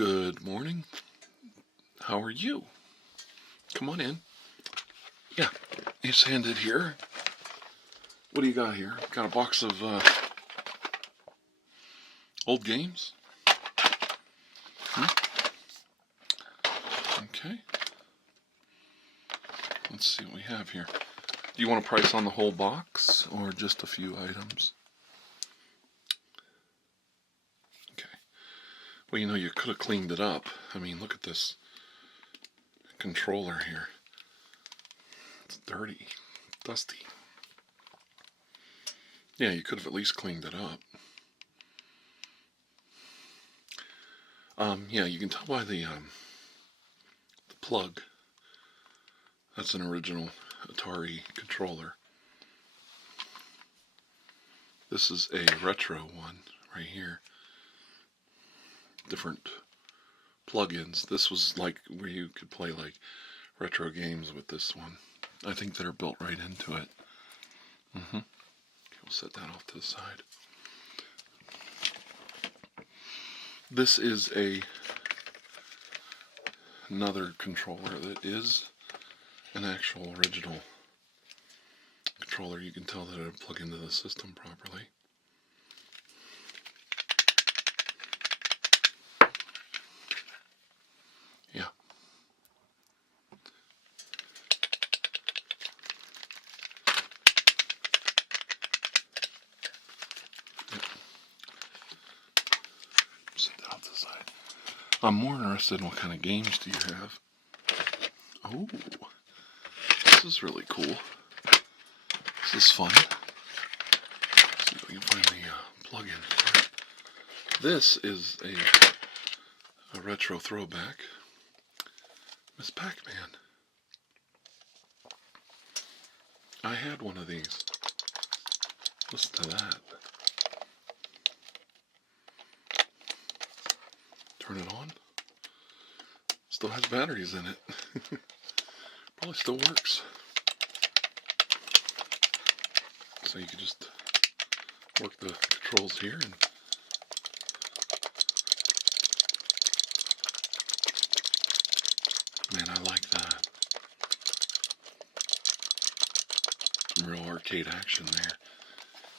Good morning. How are you? Come on in. Yeah, it's handed here. What do you got here? Got a box of old games? Okay. Let's see what we have here. Do you want a price on the whole box or just a few items? Okay. Well, you could have cleaned it up. I mean, look at this controller here. It's dirty, dusty. Yeah, you could have at least cleaned it up. Yeah, you can tell by the plug. That's an original Atari controller. This is a retro one right here. Different plugins. This was like where you could play like retro games with this one. I think they're built right into it. Okay, we'll set that off to the side. This is another controller that is an actual original controller. You can tell that it'll plug into the system properly. Yeah. Set that off to the side. I'm more interested in what kind of games do you have. Oh, this is really cool. This is fun. Let's see if I can find the plug-in for it. This is a retro throwback. Ms Pacman. I had one of these. Listen to that. Turn it on. Still has batteries in it. Probably still works. So you could just work the controls here and man, I like that. Some real arcade action there.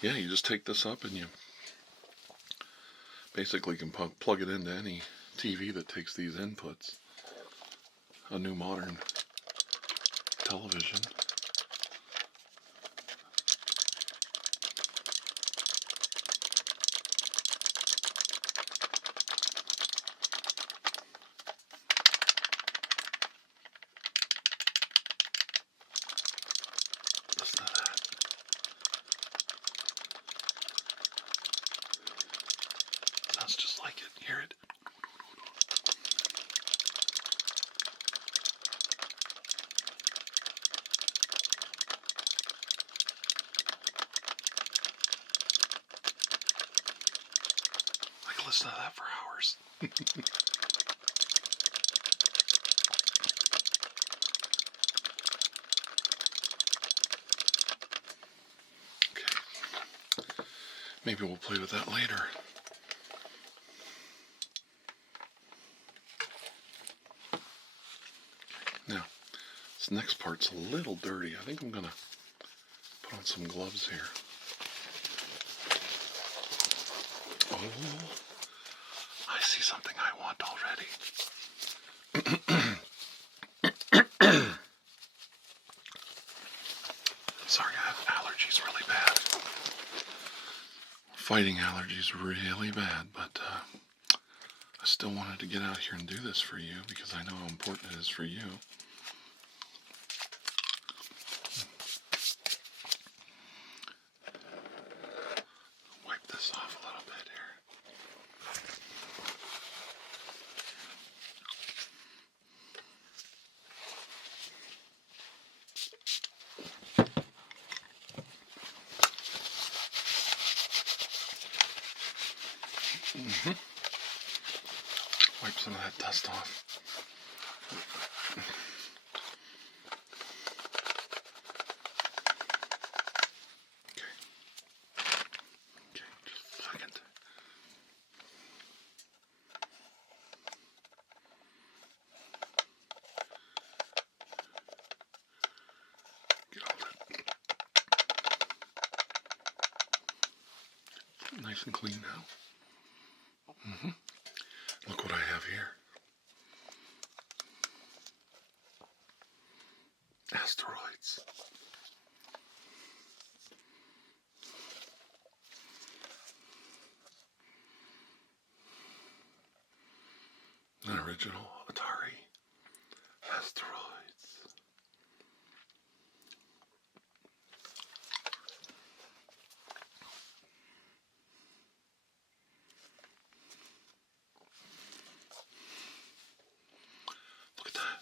Yeah, you just take this up and you basically can plug it into any TV that takes these inputs. A new modern television. Listen to that. Sounds just like it. Hear it? I could listen to that for hours. Okay. Maybe we'll play with that later. Now, this next part's a little dirty. I think I'm going to put on some gloves here. Oh, I see something I want already. Sorry, I have allergies really bad. Fighting allergies really bad, but I still wanted to get out here and do this for you because I know how important it is for you. Wipe this off a little bit here. Wipe some of that dust off. Okay, just a second. nice and clean now. Look what I have here. Asteroids. An original Atari Asteroids. Look at that.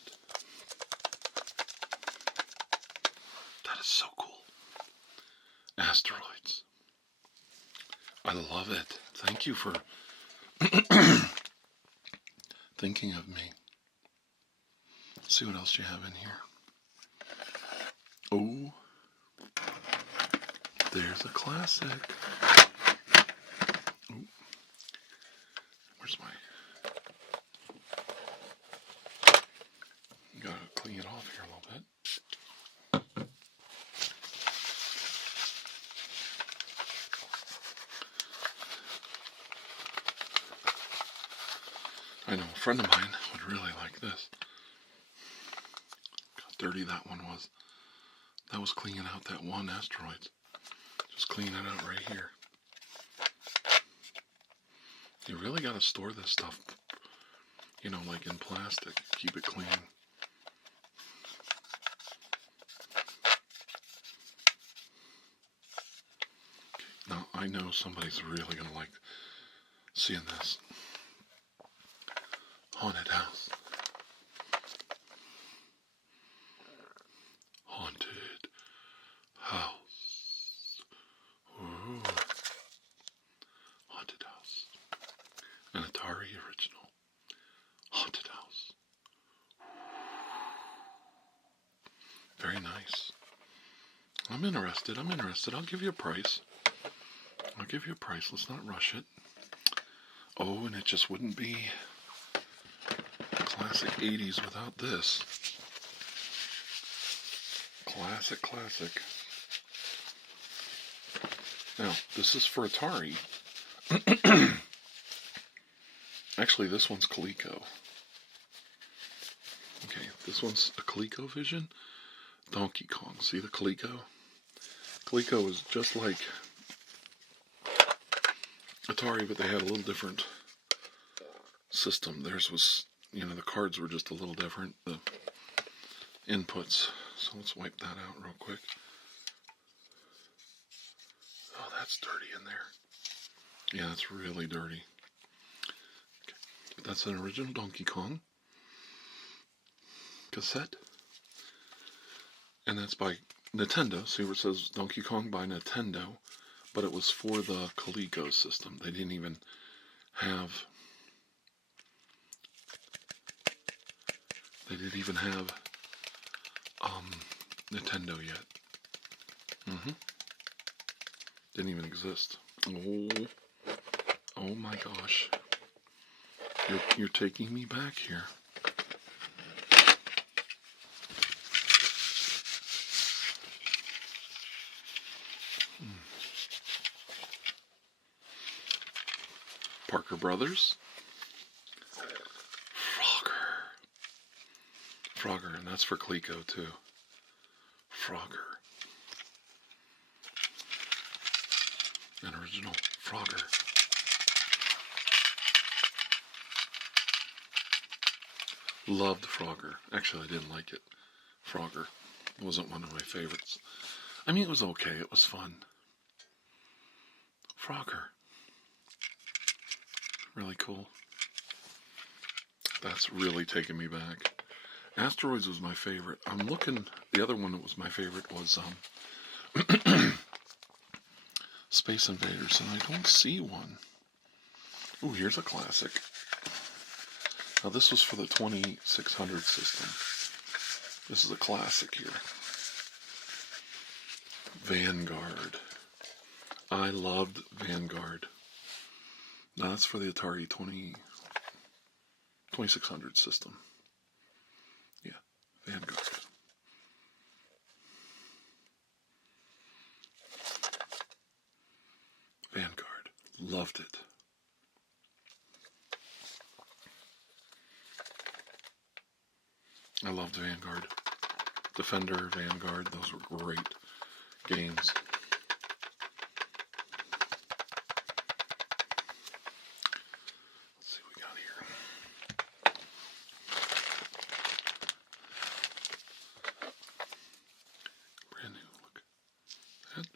That is so cool. Asteroids. I love it. Thank you for thinking of me. Let's see what else you have in here. Oh, there's a classic. Ooh. Where's my... Gotta clean it off here a little bit. I know, a friend of mine would really like this. How dirty that one was. That was cleaning out that one Asteroids. Just cleaning it out right here. You really gotta store this stuff, you know, like in plastic. Keep it clean. Now, I know somebody's really gonna like seeing this. Haunted house. Haunted house. Ooh. Haunted house. An Atari original. Haunted house. Very nice. I'm interested. I'll give you a price. Let's not rush it. Oh, and it just wouldn't be classic 80s without this. Classic. Now, this is for Atari. Actually, this one's Coleco. Okay, this one's a ColecoVision. Donkey Kong. See the Coleco? Coleco is just like Atari, but they had a little different system. Theirs was, you know, the cards were just a little different, the inputs. So let's wipe that out real quick. Oh, that's dirty in there. Yeah, it's really dirty. Okay. But that's an original Donkey Kong cassette. And that's by Nintendo. See where it says Donkey Kong by Nintendo. But it was for the Coleco system. They didn't even have... Nintendo yet. Didn't even exist. Oh my gosh. You're taking me back here. Parker Brothers. Frogger, and that's for Coleco too. Frogger. An original Frogger. Loved Frogger. Actually, I didn't like it. Frogger wasn't one of my favorites. I mean, it was okay. It was fun. Frogger. Really cool. That's really taking me back. Asteroids was my favorite. I'm looking, the other one that was my favorite was Space Invaders, and I don't see one. Ooh, here's a classic. Now this was for the 2600 system. This is a classic here. Vanguard. I loved Vanguard. Now that's for the Atari 2600 system. Yeah, Vanguard. Vanguard. Loved it. I loved Vanguard. Defender, Vanguard, those were great games. Let's see what we got here. Brand new, look. That.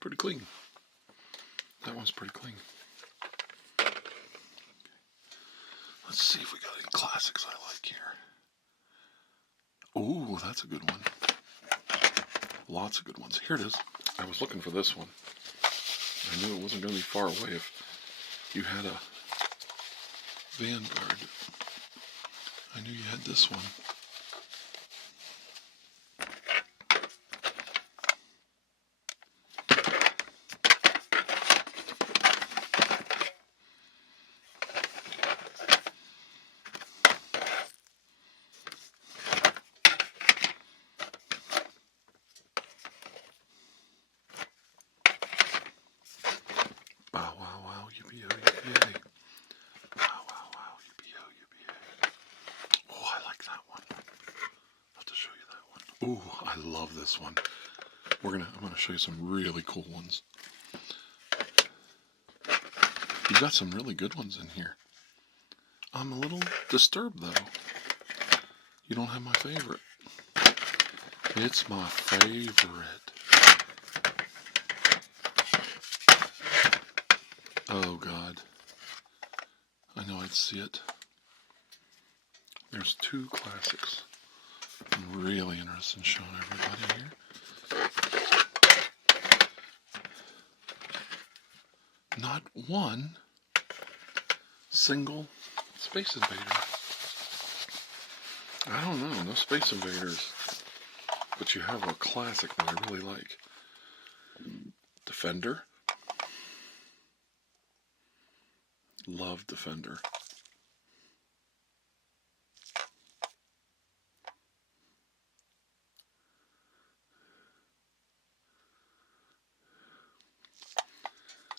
Pretty clean. That one's pretty clean. Let's see if we got any classics I like here. Ooh, that's a good one. Lots of good ones. Here it is. I was looking for this one. I knew it wasn't going to be far away if you had a Vanguard. I knew you had this one. Wow, wow, wow, yippee-oh, yippee-yay. Wow, wow, wow, yippee-oh, yippee-yay. Oh, I like that one. I'll have to show you that one. Ooh, I love this one. I'm gonna show you some really cool ones. You've got some really good ones in here. I'm a little disturbed though. You don't have my favorite. It's my favorite. Oh God. I know I'd see it. There's two classics. I'm really interested in showing everybody here. Not one single Space Invader. I don't know, no Space Invaders. But you have a classic that I really like. Defender. Love Defender.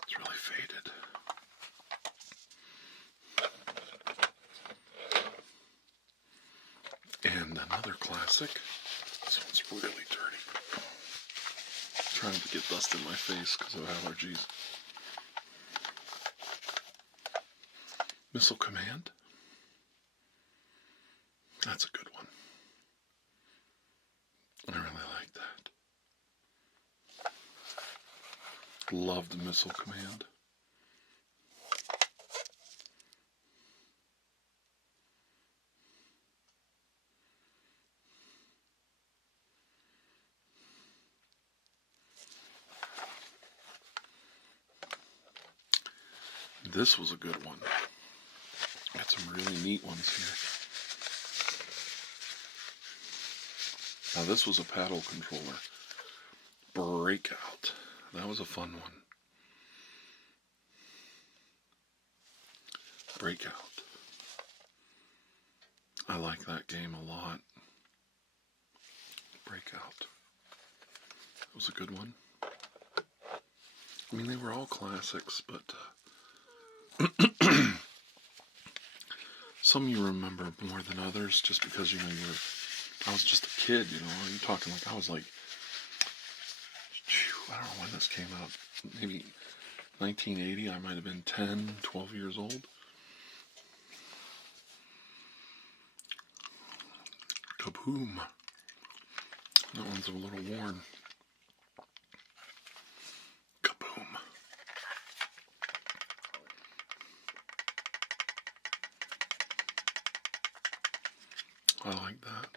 It's really faded. And another classic. This one's really dirty. Trying to get dust in my face because of allergies. Missile Command. That's a good one. I really like that. Loved Missile Command. This was a good one. Got some really neat ones here. Now this was a paddle controller. Breakout. That was a fun one. Breakout. I like that game a lot. Breakout. That was a good one. I mean, they were all classics, but some you remember more than others just because, you know, I was just a kid, you know. You're talking like I was like, I don't know when this came out. Maybe 1980. I might have been 10, 12 years old. Kaboom. That one's a little worn. Kaboom. I like that.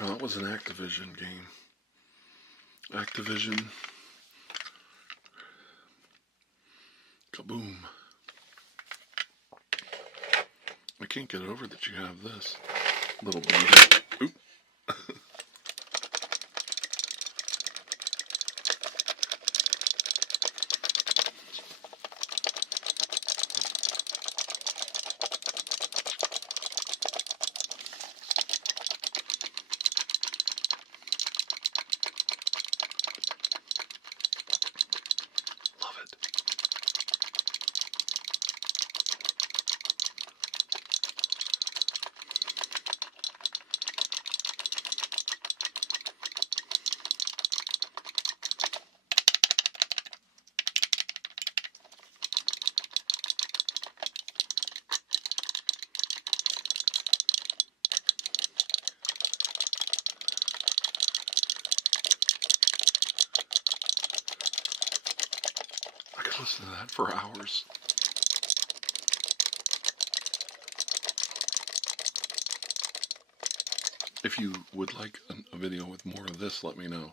Oh, that was an Activision game. Activision. Kaboom. I can't get over that you have this little baby. Oop. could listen to that for hours. If you would like a video with more of this, let me know.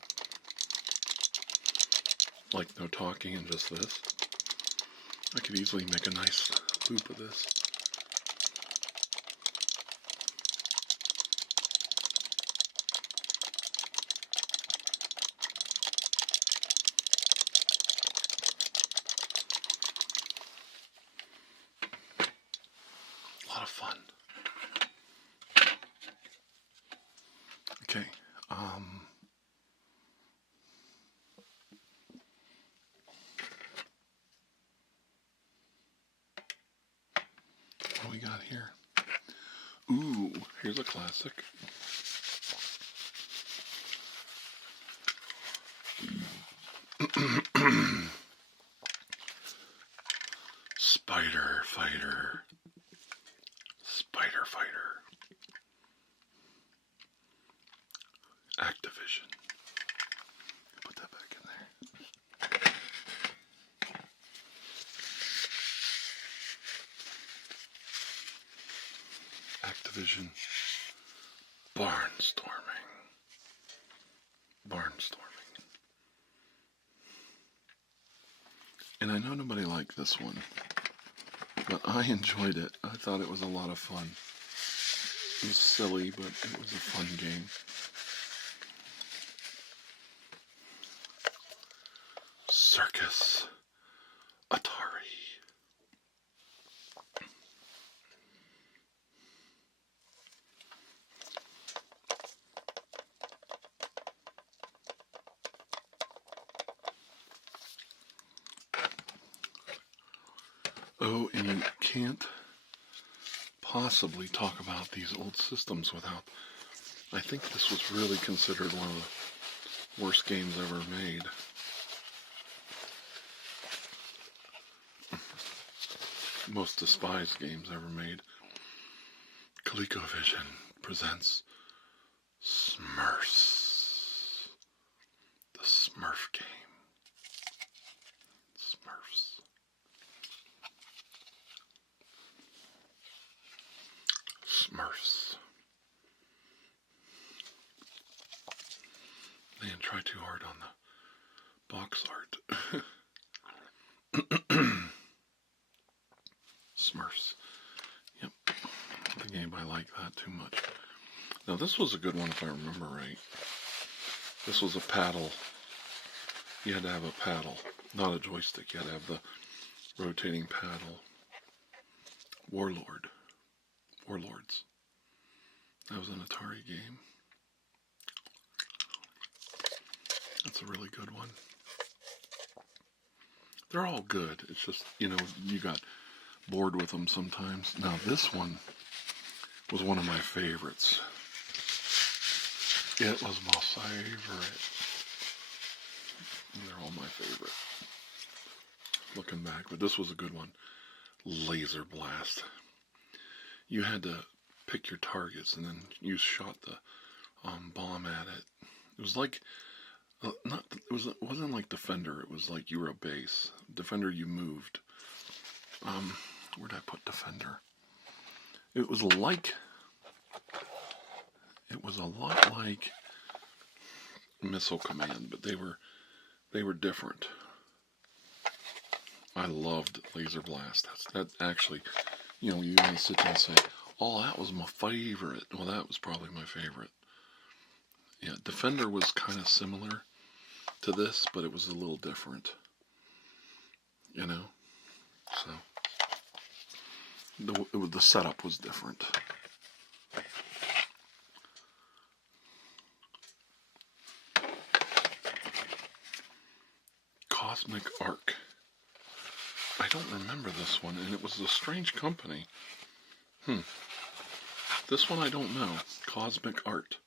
Like no talking and just this. I could easily make a nice loop of this. A lot of fun. Okay, what do we got here? Ooh, here's a classic. Spider Fighter. Spider Fighter. Activision. Put that back in there. Activision. Barnstorming. Barnstorming. And I know nobody liked this one, but I enjoyed it. I thought it was a lot of fun. It was silly, but it was a fun game. Circus. Atari. Oh, and you can't possibly talk about these old systems without... I think this was really considered one of the worst games ever made. Most despised games ever made. ColecoVision presents Smurfs. The Smurf game. Smurfs. Smurfs. They didn't try too hard on the box art. Smurfs. Yep. I don't think anybody liked that too much. Now this was a good one if I remember right. This was a paddle. You had to have a paddle. Not a joystick. You had to have the rotating paddle. Warlords. That was an Atari game. That's a really good one. They're all good. It's just, you got bored with them sometimes. Now this one was one of my favorites. It was my favorite. They're all my favorite. Looking back, but this was a good one. Laser Blast. You had to pick your targets and then you shot the bomb at it. It was like it wasn't like Defender. It was like you were a base. Defender, you moved. Where did I put Defender? It was a lot like Missile Command, but they were different. I loved Laser Blast. That actually, you're gonna sit there and say, "Oh, that was my favorite." Well, that was probably my favorite. Yeah, Defender was kind of similar to this, but it was a little different. So the setup was different. Cosmic Arc. I don't remember this one, and it was a strange company. This one I don't know. Cosmic Art.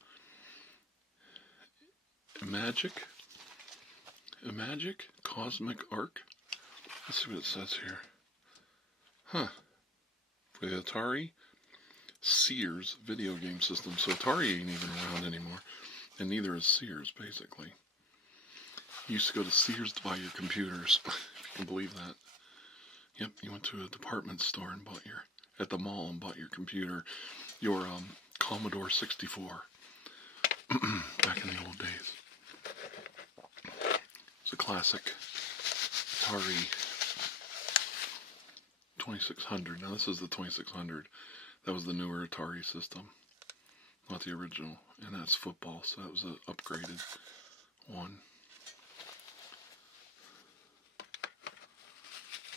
Magic? Cosmic Arc? Let's see what it says here. For the Atari Sears video game system. So Atari ain't even around anymore. And neither is Sears, basically. You used to go to Sears to buy your computers. If you can believe that. Yep, you went to a department store and bought at the mall and bought your computer, your Commodore 64. Back in the old days. It's a classic Atari 2600. Now this is the 2600. That was the newer Atari system, not the original. And that's football, so that was an upgraded one.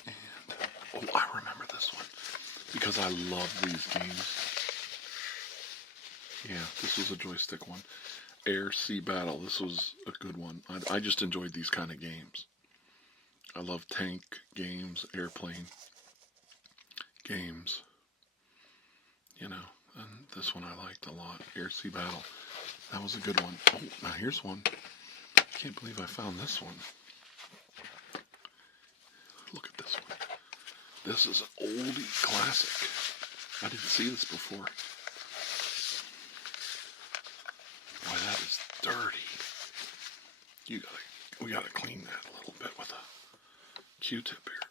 And oh, I remember this one because I love these games. Yeah, this was a joystick one. Air Sea Battle. This was a good one. I just enjoyed these kind of games. I love tank games, airplane games. You know, and this one I liked a lot. Air Sea Battle. That was a good one. Oh, now here's one. I can't believe I found this one. Look at this one. This is an oldie classic. I didn't see this before. Boy, that is dirty. We gotta clean that a little bit with a Q-tip here.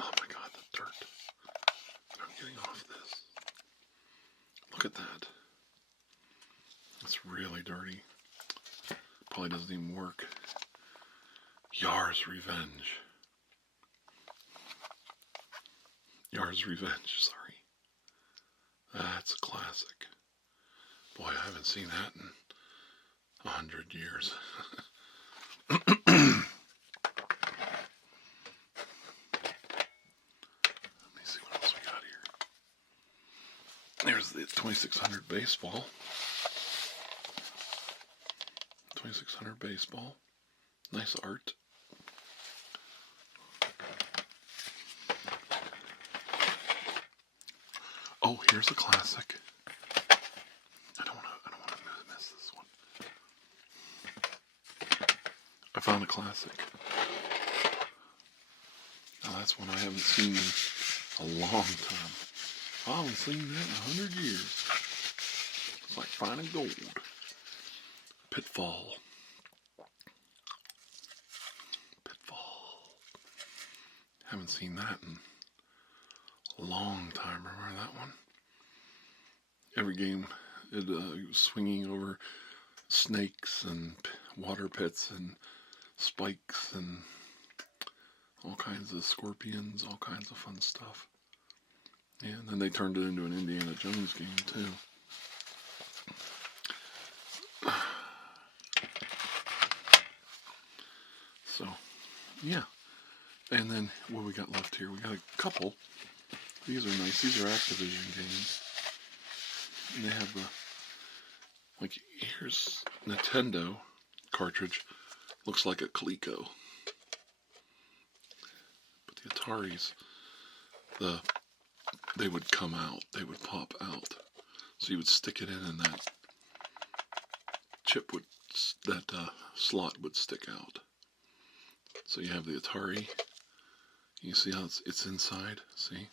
Oh my God, the dirt. I'm getting off this. Look at that. It's really dirty. Probably doesn't even work. Yar's Revenge. Yar's Revenge, sorry. That's a classic. Boy, I haven't seen that in 100 years. Let me see what else we got here. There's the 2600 baseball. 2600 baseball. Nice art. Oh, here's a classic. I don't want to miss this one. I found a classic. Now that's one I haven't seen in a long time. I haven't seen that in 100 years. It's like finding gold. Pitfall. Haven't seen that in a long time. Remember that one? Every game, it was swinging over snakes and water pits and spikes and all kinds of scorpions, all kinds of fun stuff. Yeah, and then they turned it into an Indiana Jones game too. So, yeah. And then what we got left here? We got a couple. These are nice. These are Activision games. And they have the, like, here's Nintendo cartridge. Looks like a Coleco. But the Ataris, they would come out. They would pop out. So you would stick it in and that chip would, that slot would stick out. So you have the Atari. You see how it's inside? See?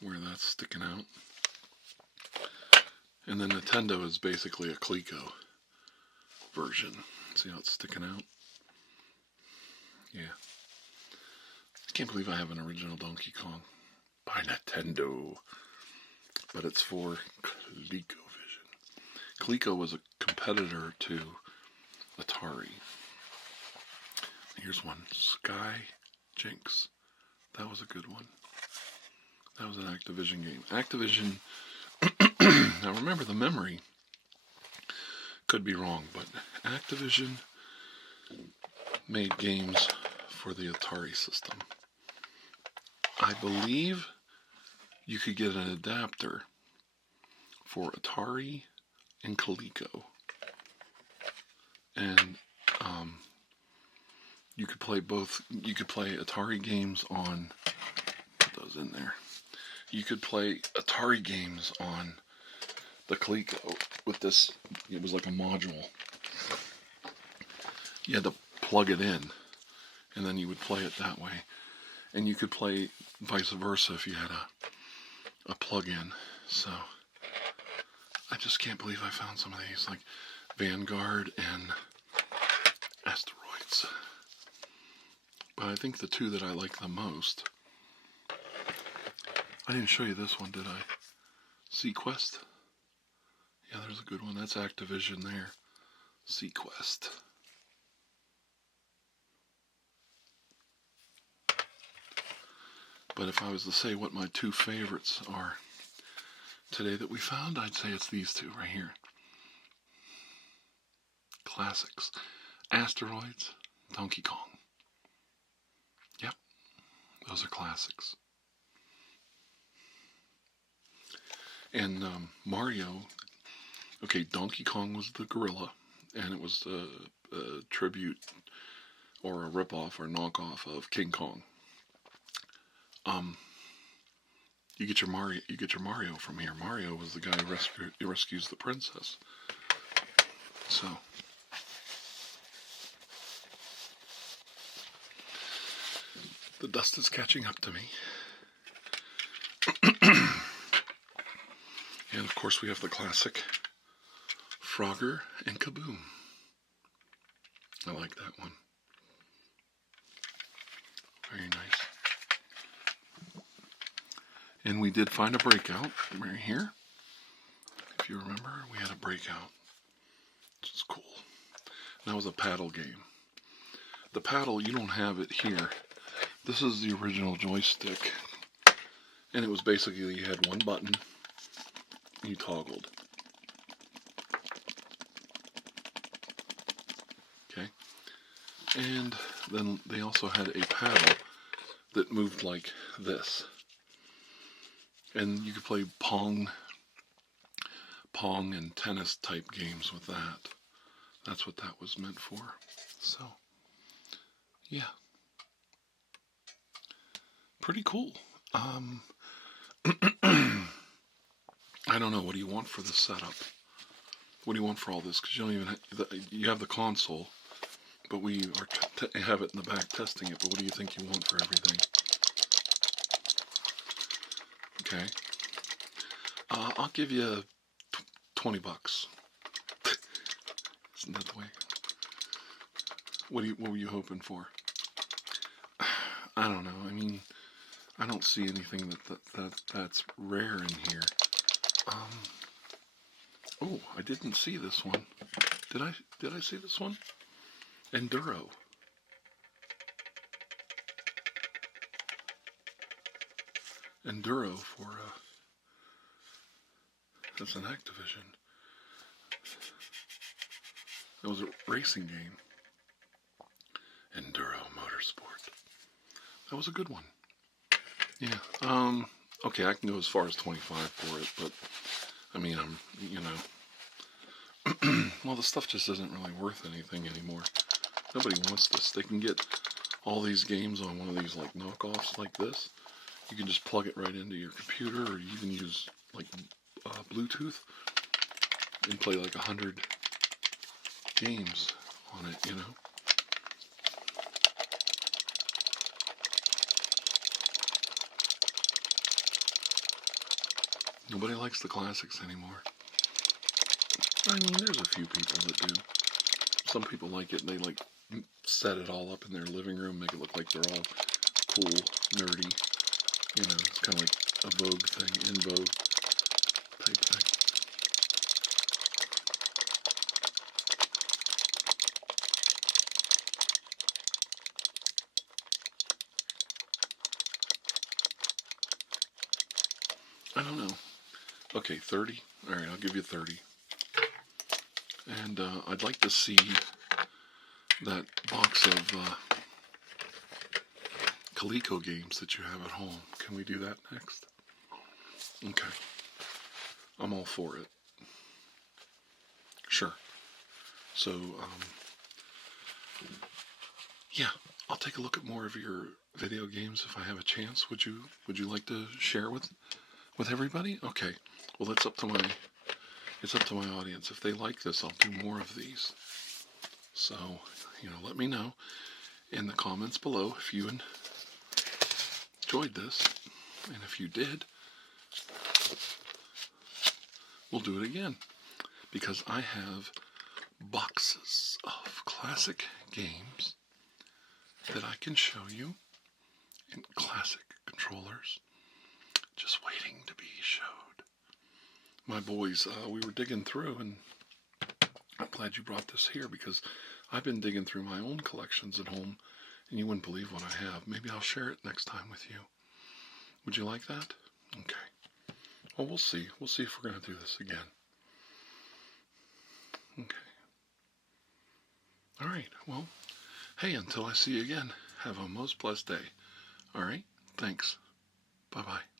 Where that's sticking out. And then Nintendo is basically a Coleco version. See how it's sticking out? Yeah. I can't believe I have an original Donkey Kong by Nintendo. But it's for ColecoVision. Coleco was a competitor to Atari. Here's one. Sky Jinx. That was a good one. That was an Activision game. Activision, now remember the memory, could be wrong, but Activision made games for the Atari system. I believe you could get an adapter for Atari and Coleco. And you could play both. You could play Atari games on, put those in there. You could play Atari games on the Coleco with this. It was like a module. You had to plug it in, and then you would play it that way. And you could play vice versa if you had a plug-in. So I just can't believe I found some of these, like Vanguard and Asteroids. But I think the two that I like the most, I didn't show you this one, did I? Sequest. Yeah, there's a good one. That's Activision there. Sequest. But if I was to say what my two favorites are today that we found, I'd say it's these two right here. Classics. Asteroids, Donkey Kong. Yep, those are classics. And Mario, okay, Donkey Kong was the gorilla, and it was a tribute or a ripoff or knockoff of King Kong. You get your Mario from here. Mario was the guy who rescues the princess. So the dust is catching up to me. And of course we have the classic Frogger and Kaboom. I like that one. Very nice. And we did find a breakout right here. If you remember, we had a breakout, which is cool. That was a paddle game. The paddle, you don't have it here. This is the original joystick. And it was basically, you had one button, you toggled. Okay. And then they also had a paddle that moved like this. And you could play Pong and tennis type games with that. That's what that was meant for. So, yeah. Pretty cool. I don't know. What do you want for the setup? What do you want for all this? Because you don't even you have the console, but we are have it in the back testing it. But what do you think you want for everything? Okay. I'll give you $20. Isn't that the way? What were you hoping for? I don't know. I mean, I don't see anything that's rare in here. Oh, I didn't see this one. Did I see this one? Enduro. Enduro for that's an Activision. It was a racing game. Enduro Motorsport. That was a good one. Yeah. Okay, I can go as far as 25 for it, but I mean, well, the stuff just isn't really worth anything anymore. Nobody wants this. They can get all these games on one of these like knockoffs like this. You can just plug it right into your computer, or you can use like Bluetooth and play like 100 games on it, you know. Nobody likes the classics anymore. I mean, there's a few people that do. Some people like it and they like set it all up in their living room, make it look like they're all cool, nerdy. You know, it's kind of like a Vogue thing, in Vogue type thing. I don't know. Okay, 30. Alright, I'll give you 30. And I'd like to see that box of Coleco games that you have at home. Can we do that next? Okay. I'm all for it. Sure. So, yeah, I'll take a look at more of your video games if I have a chance. Would you like to share with everybody? Okay. Well, it's up to my audience. If they like this, I'll do more of these. So, let me know in the comments below if you enjoyed this. And if you did, we'll do it again. Because I have boxes of classic games that I can show you, and classic controllers just waiting to be showed. My boys, we were digging through, and I'm glad you brought this here because I've been digging through my own collections at home, and you wouldn't believe what I have. Maybe I'll share it next time with you. Would you like that? Okay. Well, we'll see. We'll see if we're going to do this again. Okay. All right. Well, hey, until I see you again, have a most blessed day. All right? Thanks. Bye-bye.